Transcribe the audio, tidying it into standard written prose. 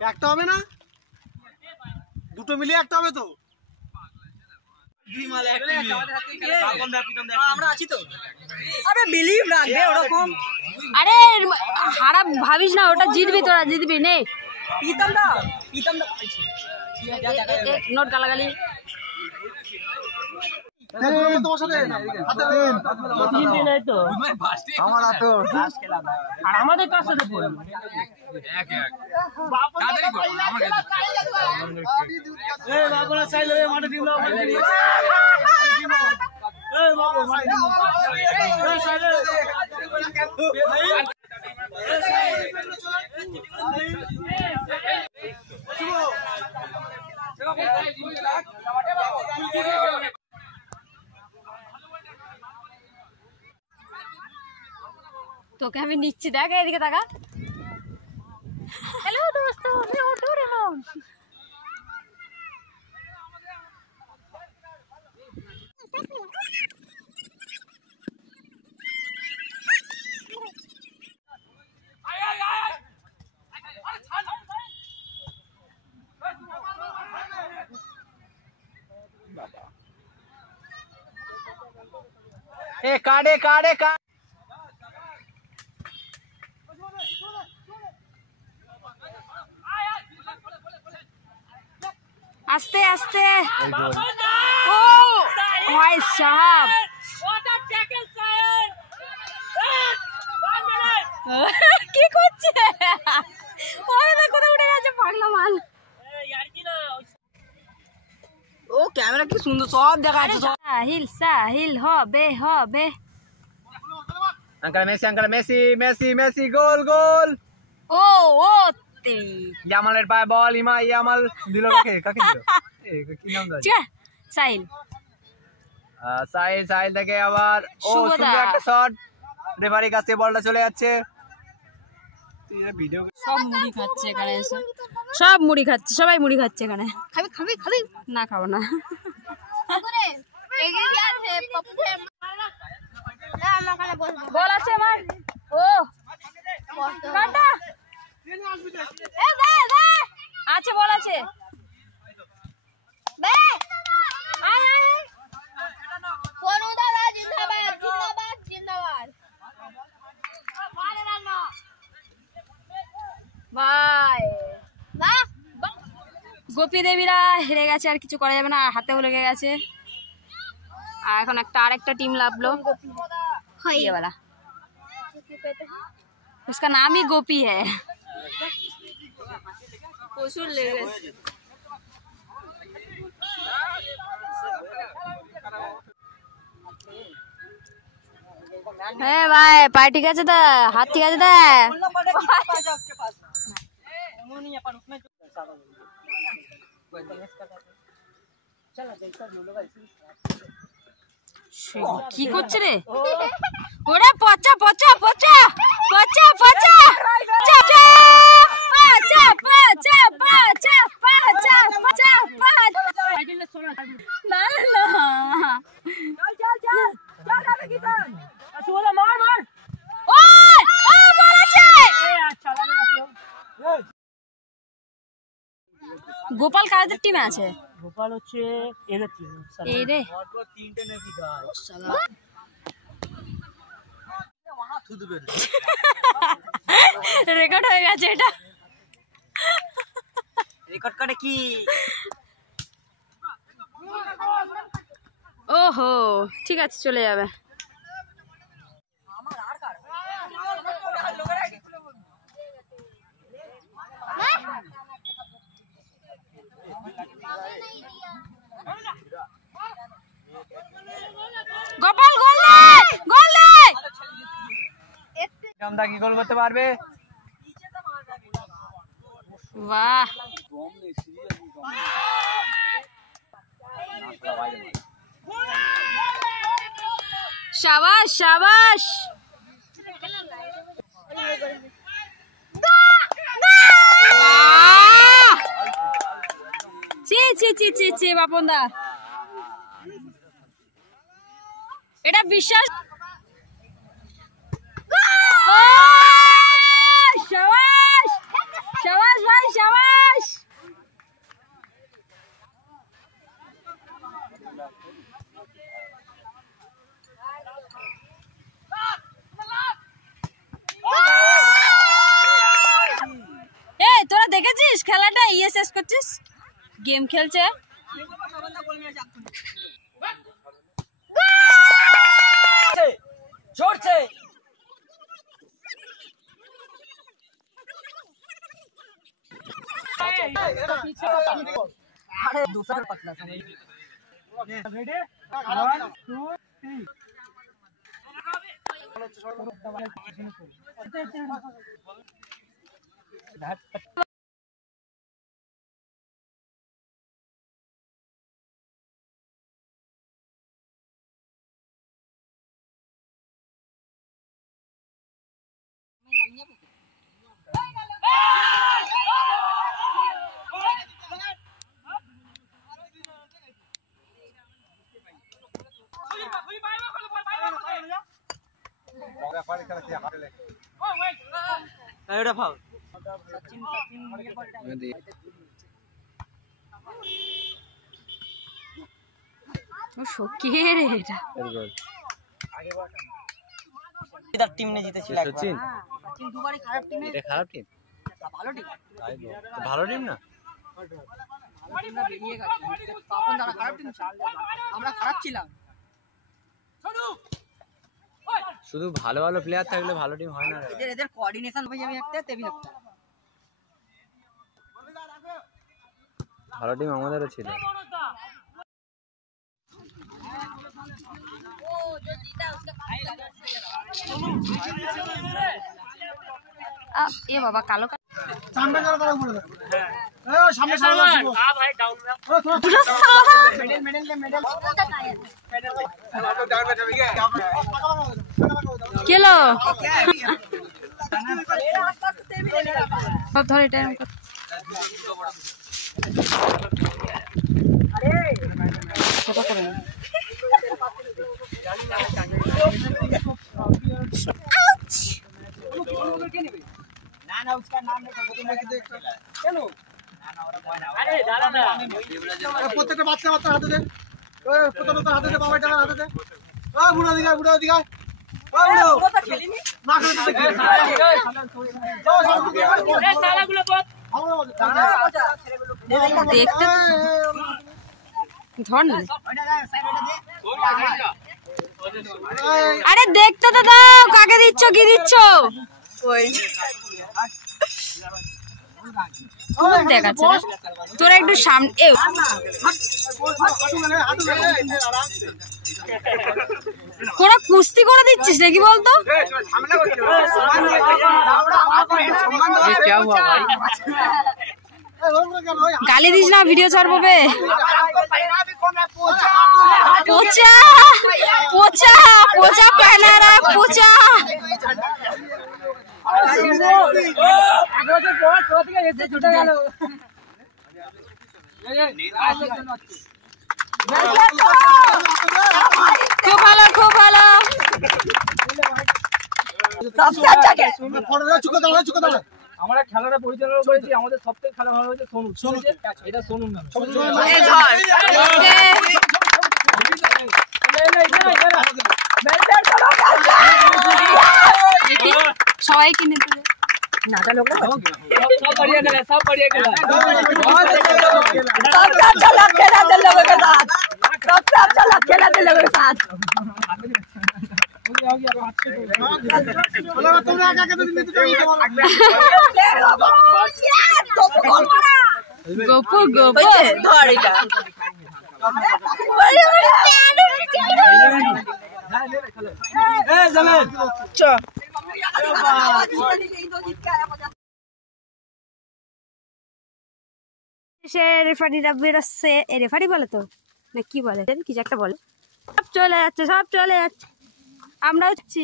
একটা হবে না, দুটো মিলিয়ে একটা হবে তো। আমরা আছি তো। আরে বিলিভ না দে ওরকম। আরে হারা ভাবিস না, ওটা জিতবি, তোরা জিতবি নে। পিতম দা নোট গালাগালি। তোমার সাথে আর আমাদের কার সাথে পড়লো? তোকে আমি নিচ্ছি, দেখ এদিকে তাকা। হ্যালো দোস্ত, আমি ডোরেমন। ए काड़े काड़े का आस्ते आस्ते। ओ भाई साहब কি করছে? ওরে দেখো তো উঠে গেছে পাগলা মাল। ও ক্যামেরা কি সুন্দর, সব দেখা যাচ্ছে। সাহিল সাহিল হবে হবে। अंकल मेसी मेसी मेसी गोल गोल। ও ও তে ইয়ামালের পায় বল, ইয়ামাল দিল কাকে কাকে দিল? কি নাম জানি? ঠিক সাহিল। সাহিল সাহিল থেকে আবার ও সুন্দর একটা শট, রেফারির কাছে বলটা চলে যাচ্ছে। ভিডিও সব মুড়ি খাচ্ছে এখানে এসে, সব মুড়ি খাচ্ছে, সবাই মুড়ি খাচ্ছে এখানে। খাবি খাবি খাবি না? খাবো না। বল আছে আমার। ও কাটা আছে, বল আছে। গোপী দেবীরা হেরে গেছে, আর কিছু করা যাবে না, হাতেও লেগে গেছে। আর এখন আরেকটা টিম লাভলো, ये वाला, उसका नाम ही गोपी है। প্রচুর লেগে গেছে। হ্যাঁ ভাই, পায়ে ঠিক আছে তো? হাত ঠিক আছে তো? কি করছে রে? ওরে পচা পচা পচা পচা পচা পচা পচা পচা পচা পচা পচা না না চল চল চল যাবে কি তোর? আসলে মার মার। ওই ও বলছে আচ্ছা লাগবে। গোপাল কাদের টিমে আছে? গোপাল হচ্ছে এদের টিম। এই রে তিনটে নাকি গাছ রেকর্ড হয়ে গেছে এটা। রেকর্ড করে কি? ওহো ঠিক আছে, চলে যাবে। গোপাল গোল দে, গোল দে। দমদা কি গোল করতে পারবে? বাহ শাবাশ শাবাশ। চি চি চি চি চি বাপন দা, এটা বিশ্বাস। শাবাশ শাবাশ ভাই, শাবাশ এই তোরা দেখেছিস খেলাটা ইএসএস করছিস গেম খেলছে জোরছে अरे दूसरा पतला सा रेडी 1 2 3 এটা ফাউল ও শোকে রে এটা ইদার টিম নে জিতেছিল একবার সচিন সচিন দুবারই খারাপ টিমে এটা খারাপ টিম ভালো টিম ভালো টিম না বেরিয়ে গেছে তখন তারা খারাপ টিম আমরা খারাপ ছিলাম শুধু ভালো ভালো প্লেয়ার থাকলে ভালো টিম হয় না এদের কোঅর্ডিনেশন হয়ে যাবে একটা তেবি একটা ভালো টিম আমাদেরও ছিল এ বাবা কালো সামনে যারা তারা উপরে হ্যাঁ সামনে সামনে আ ভাই ডাউন কেলো ধর এটা না না उसका नाम नहीं पता কেন আরে দাঁড়া না প্রত্যেকটা বাচ্চা বাচ্চা হাতে দে ওই প্রত্যেকটা হাতে দে বাবাটা হাতে দে ও বুড়ো দিগা ও বুড়ো ওটা খেলিনি না খেলে তো দেখি এই শালাগুলো বল দেখতে ধর না আরে দেখতে তো দাও কাকে দিচ্ছ কি দিচ্ছ ওই দেখাচ্ছে তোরা একটু সামনে তোরা কুস্তি করে দিচ্ছিস নাকি বলতো গালি দিস না ভিডিও ছাড়বো বে পোচা পোচা পোচা প্যানারা পোচা খুব ভালো খুব ভালো আমরা খেলাটা পরিচালনা করেছি আমাদের সবথেকে খেলা ভালো হয়েছে সোনু সোনু এটা সোনুর নাম সবাই কিনে দিলে सब बढ़िया खेला सब बढ़िया खेला सबसे अच्छा लग खेला दिल लोगों के साथ सबसे अच्छा लग खेला दिल लोगों के साथ गोपू गोपू धड़का রেফারিরা বেরোচ্ছে রেফারি বলে তো না কি বলে কিছু একটা বলে সব চলে যাচ্ছে আমরা হচ্ছি